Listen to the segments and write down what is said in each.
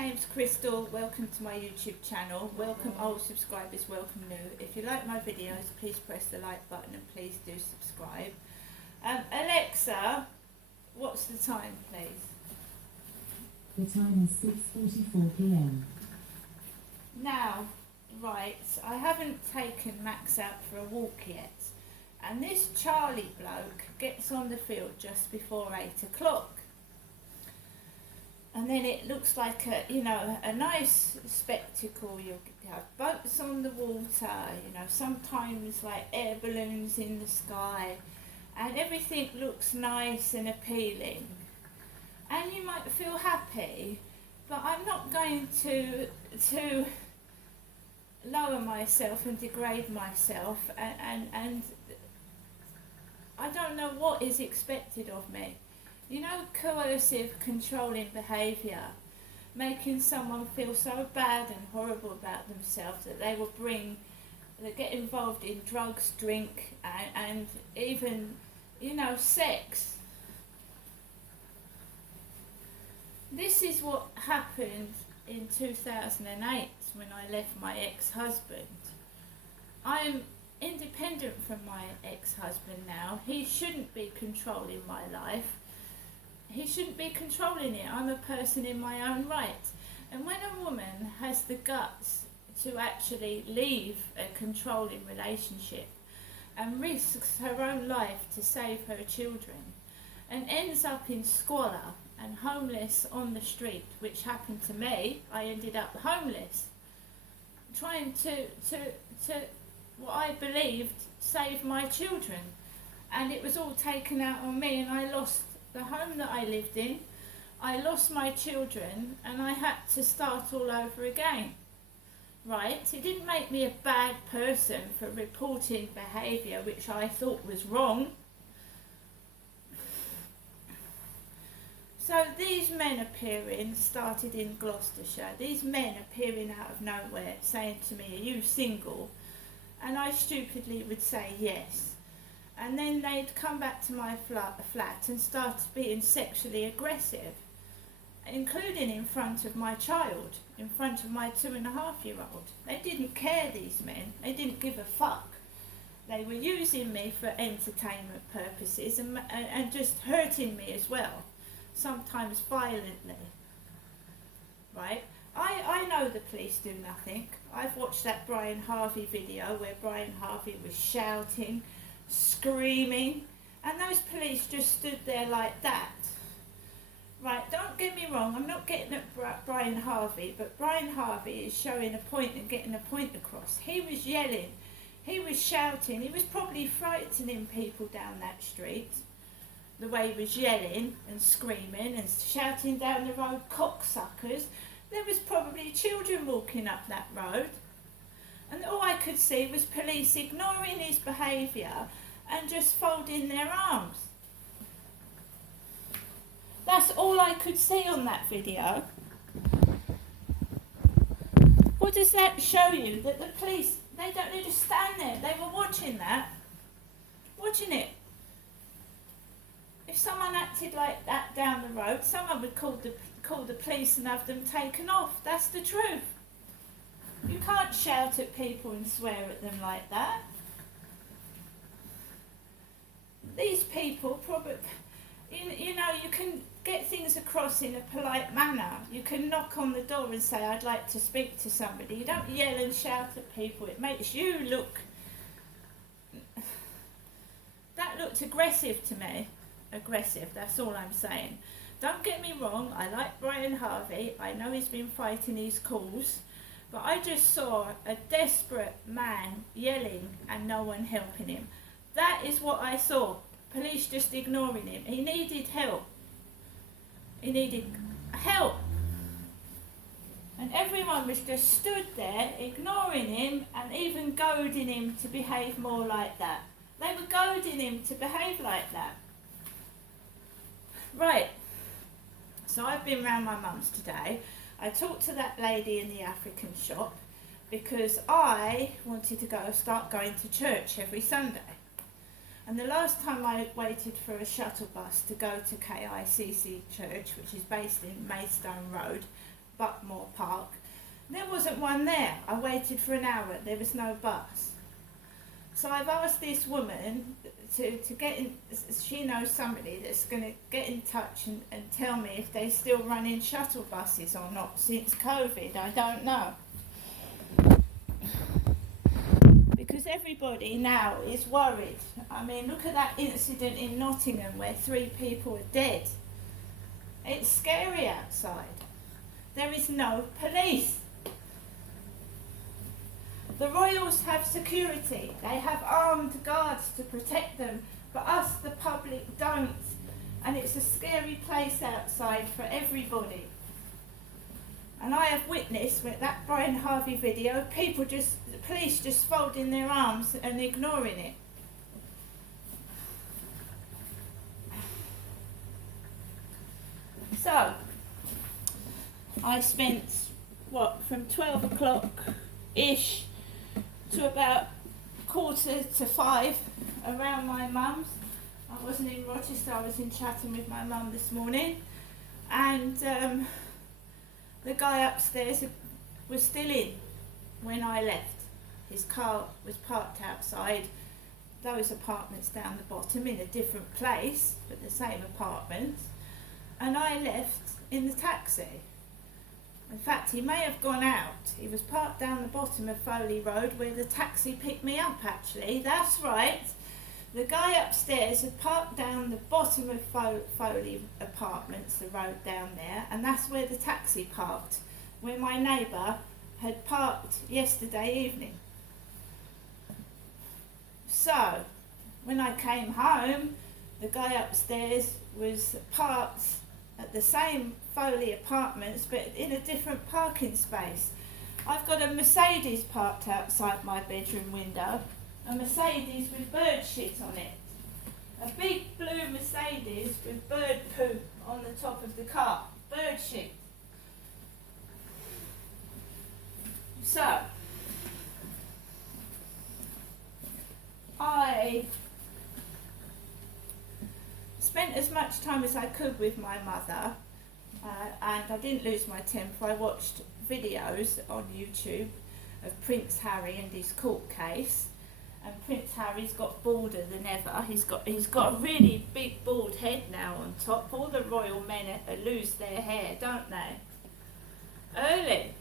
name's Crystal. Welcome to my YouTube channel. Welcome old subscribers, welcome new. If you like my videos, please press the like button and please do subscribe. Alexa, what's the time, please? The time is 6:44 p.m. Now, right, I haven't taken Max out for a walk yet, and this Charlie bloke gets on the field just before 8 o'clock. And then it looks like a nice spectacle. You have boats on the water, sometimes like air balloons in the sky, and everything looks nice and appealing. And you might feel happy, but I'm not going to lower myself and degrade myself, and I don't know what is expected of me. Coercive, controlling behaviour, making someone feel so bad and horrible about themselves that they get involved in drugs, drink, and even, sex. This is what happened in 2008 when I left my ex-husband. I'm independent from my ex-husband now. He shouldn't be controlling my life. He shouldn't be controlling it. I'm a person in my own right. And when a woman has the guts to actually leave a controlling relationship and risks her own life to save her children and ends up in squalor and homeless on the street, which happened to me, I ended up homeless, trying to what I believed save my children. And it was all taken out on me, and I lost the home that I lived in, I lost my children, and I had to start all over again. Right? It didn't make me a bad person for reporting behaviour which I thought was wrong. So these men appearing started in Gloucestershire. These men appearing out of nowhere saying to me, "Are you single?" And I stupidly would say yes. And then they'd come back to my flat and start being sexually aggressive, including in front of my child, in front of my 2.5-year-old. They didn't care, these men. They didn't give a fuck. They were using me for entertainment purposes and just hurting me as well, sometimes violently. Right? I know the police do nothing. I've watched that Brian Harvey video where Brian Harvey was shouting, screaming, and those police just stood there like that. Right, don't get me wrong, I'm not getting at Brian Harvey, but Brian Harvey is showing a point and getting a point across. He was yelling, he was shouting, he was probably frightening people down that street, the way he was yelling and screaming and shouting down the road, "Cocksuckers." There was probably children walking up that road. And all I could see was police ignoring his behaviour and just folding their arms. That's all I could see on that video. What does that show you? That the police, they don't need to stand there. They were watching that. Watching it. If someone acted like that down the road, someone would call the police and have them taken off. That's the truth. You can't shout at people and swear at them like that. These people probably, you can get things across in a polite manner. You can knock on the door and say, "I'd like to speak to somebody." You don't yell and shout at people. It makes you look... That looked aggressive to me. Aggressive, that's all I'm saying. Don't get me wrong, I like Brian Harvey. I know he's been fighting his cause. But I just saw a desperate man yelling and no one helping him. That is what I saw. Police just ignoring him. He needed help. He needed help. And everyone was just stood there ignoring him and even goading him to behave more like that. They were goading him to behave like that. Right. So I've been round my mum's today. I talked to that lady in the African shop because I wanted to start going to church every Sunday. And the last time I waited for a shuttle bus to go to KICC Church, which is based in Maidstone Road, Buckmore Park. There wasn't one there. I waited for an hour, there was no bus. So I've asked this woman to get in, she knows somebody that's going to get in touch and tell me if they're still running shuttle buses or not since COVID. I don't know. Because everybody now is worried. I mean, look at that incident in Nottingham where 3 people are dead. It's scary outside. There is no police. The Royals have security. They have armed guards to protect them, but us, the public, don't. And it's a scary place outside for everybody. And I have witnessed with that Brian Harvey video, the police just folding their arms and ignoring it. So, I spent, from 12 o'clock-ish to about 4:45 around my mum's. I wasn't in Rochester, I was in Chatham with my mum this morning. And the guy upstairs was still in when I left. His car was parked outside those apartments down the bottom in a different place, but the same apartments. And I left in the taxi. In fact, he may have gone out. He was parked down the bottom of Foley Road where the taxi picked me up, actually. That's right. The guy upstairs had parked down the bottom of Foley Apartments, the road down there, and that's where the taxi parked, where my neighbour had parked yesterday evening. So, when I came home, the guy upstairs was parked at the same Foley Apartments, but in a different parking space. I've got a Mercedes parked outside my bedroom window, a Mercedes with bird shit on it. A big blue Mercedes with bird poo on the top of the car. Bird shit. So, I spent as much time as I could with my mother, and I didn't lose my temper. I watched videos on YouTube of Prince Harry and his court case, and Prince Harry's got balder than ever. He's got a really big bald head now on top. All the royal men lose their hair, don't they? Early.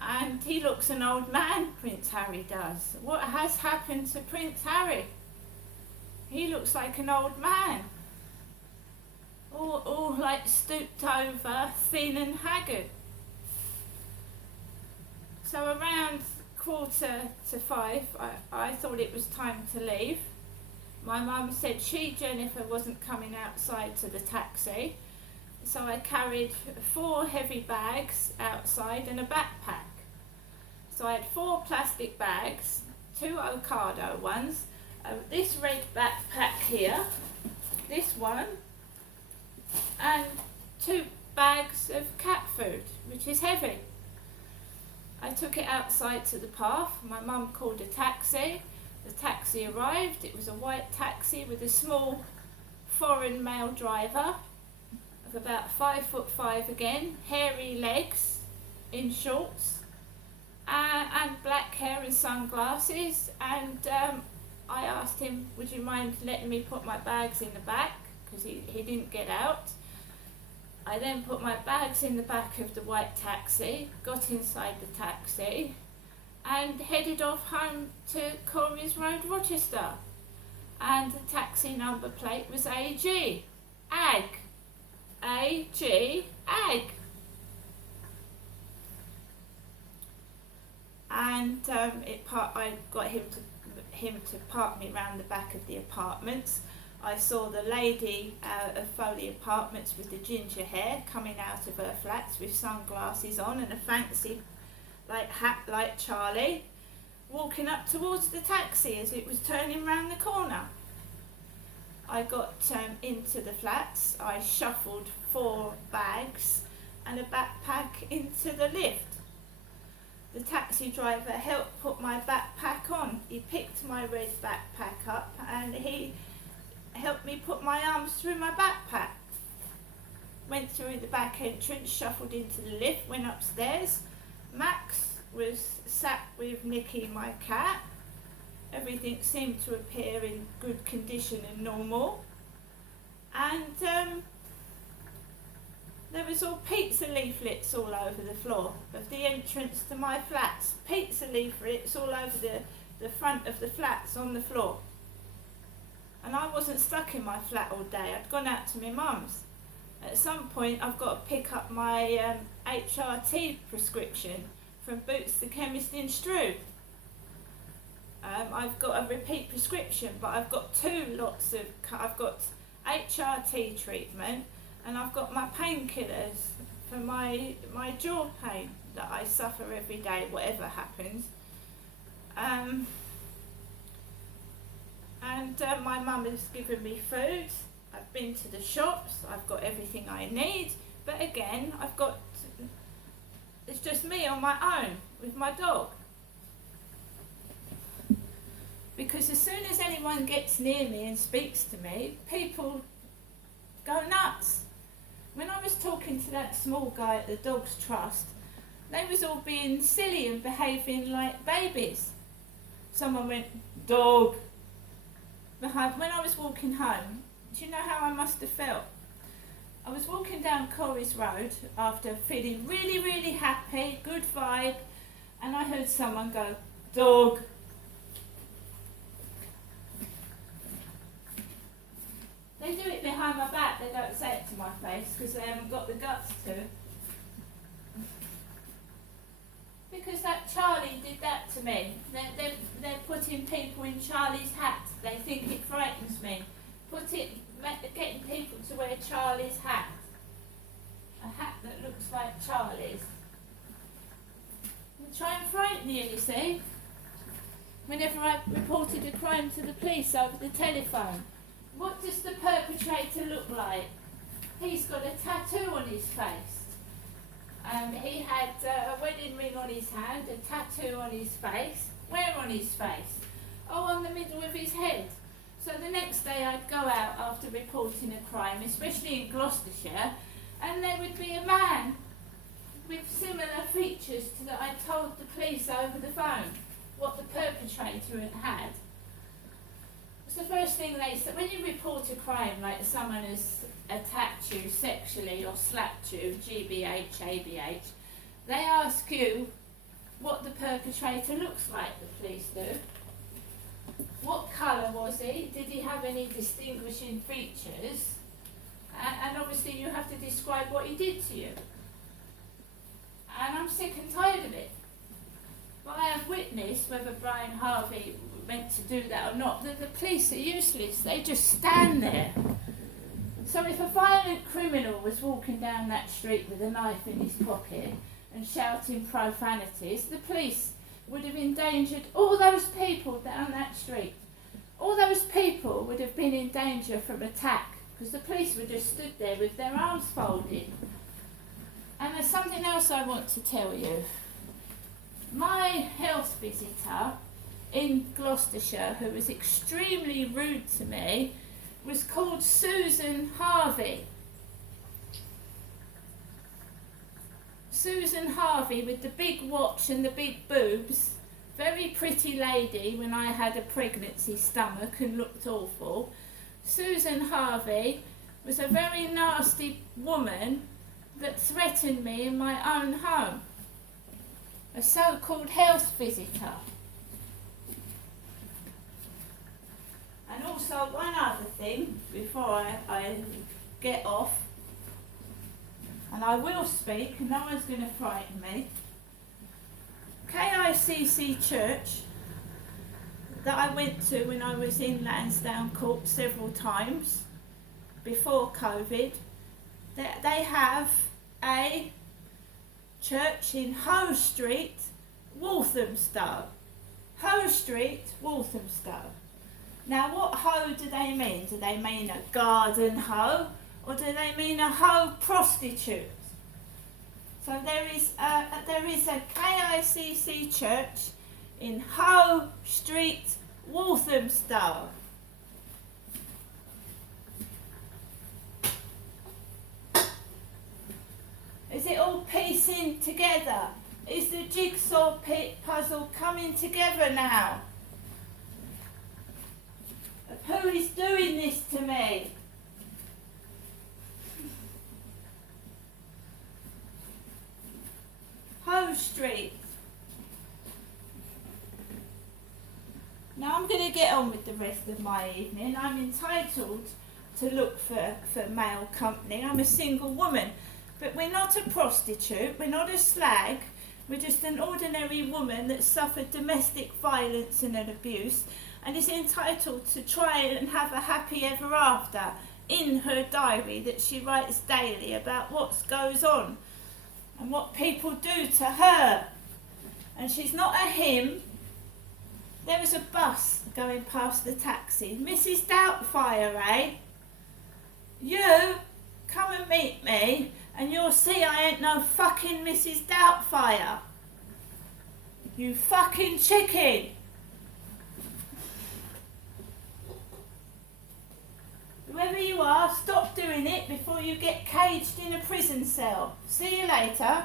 And he looks an old man, Prince Harry does. What has happened to Prince Harry? He looks like an old man. All like stooped over, thin and haggard. So around 4:45, I thought it was time to leave. My mum said Jennifer, wasn't coming outside to the taxi. So I carried 4 heavy bags outside and a backpack. So I had 4 plastic bags, 2 Ocado ones, this red backpack here, this one, and 2 bags of cat food, which is heavy. I took it outside to the path. My mum called a taxi. The taxi arrived. It was a white taxi with a small foreign male driver of about 5'5" again, hairy legs in shorts, and black hair and sunglasses. And I asked him, would you mind letting me put my bags in the back, because he didn't get out. I then put my bags in the back of the white taxi, got inside the taxi, and headed off home to Corries Road, Rochester. And the taxi number plate was AG. AG. AG. AG. And I got him to park me round the back of the apartments. I saw the lady of Foley Apartments with the ginger hair coming out of her flats with sunglasses on and a fancy hat like Charlie, walking up towards the taxi as it was turning round the corner. I got into the flats. I shuffled 4 bags and a backpack into the lift. The taxi driver helped put my backpack on. He picked my red backpack up and he helped me put my arms through my backpack. went through the back entrance, shuffled into the lift, went upstairs. Max was sat with Nikki, my cat. Everything seemed to appear in good condition and normal. And there was all pizza leaflets all over the floor of the entrance to my flats. Pizza leaflets all over the front of the flats on the floor. And I wasn't stuck in my flat all day. I'd gone out to my mum's. At some point I've got to pick up my HRT prescription from Boots the chemist in Stroud. I've got a repeat prescription, but I've got I've got HRT treatment, and I've got my painkillers for my jaw pain that I suffer every day, whatever happens. And my mum has given me food. I've been to the shops. I've got everything I need. But again, it's just me on my own with my dog. Because as soon as anyone gets near me and speaks to me, people go nuts. When I was talking to that small guy at the Dogs Trust, they was all being silly and behaving like babies. Someone went, "Dog." When I was walking home, do you know how I must have felt? I was walking down Corries Road after feeling really, really happy, good vibe, and I heard someone go, "Dog." They do it behind my back, they don't say it to my face because they haven't got the guts to. Because that Charlie did that to me. They're putting people in Charlie's hat. They think it frightens me. Getting people to wear Charlie's hat. A hat that looks like Charlie's. They try and frighten you see. Whenever I reported a crime to the police over the telephone, what does the perpetrator look like? He's got a tattoo on his face. He had a wedding ring on his hand, a tattoo on his face. Where on his face? Oh, on the middle of his head. So the next day I'd go out after reporting a crime, especially in Gloucestershire, and there would be a man with similar features to that I told the police over the phone what the perpetrator had. It's the first thing they say when you report a crime, like someone has attacked you sexually or slapped you, GBH, ABH, they ask you what the perpetrator looks like, the police do. What colour was he? Did he have any distinguishing features? And obviously you have to describe what he did to you. And I'm sick and tired of it. But I have witnessed, whether Brian Harvey meant to do that or not, that the police are useless. They just stand there. So if a violent criminal was walking down that street with a knife in his pocket and shouting profanities, the police would have endangered all those people down that street. All those people would have been in danger from attack because the police were just stood there with their arms folded. And there's something else I want to tell you. My health visitor in Gloucestershire, who was extremely rude to me, was called Susan Harvey. Susan Harvey with the big watch and the big boobs, very pretty lady when I had a pregnancy stomach and looked awful. Susan Harvey was a very nasty woman that threatened me in my own home. A so-called health visitor. And also one other thing before I get off, and I will speak, and no one's going to frighten me. KICC Church that I went to when I was in Lansdowne Court several times before COVID, they have a church in Hoe Street, Walthamstow. Hoe Street, Walthamstow. Now what hoe do they mean? Do they mean a garden hoe? Or do they mean a hoe prostitute? So there is a KICC church in Hoe Street, Walthamstow. piecing together? Is the jigsaw puzzle coming together now? Who is doing this to me? Hoe Street. Now I'm going to get on with the rest of my evening. I'm entitled to look for male company. I'm a single woman. But we're not a prostitute, we're not a slag. We're just an ordinary woman that suffered domestic violence and an abuse and is entitled to try and have a happy ever after in her diary that she writes daily about what goes on and what people do to her. And she's not a him. There was a bus going past the taxi. Mrs. Doubtfire, eh? You come and meet me and you'll see I ain't no fucking Mrs. Doubtfire. You fucking chicken. Whoever you are, stop doing it before you get caged in a prison cell. See you later.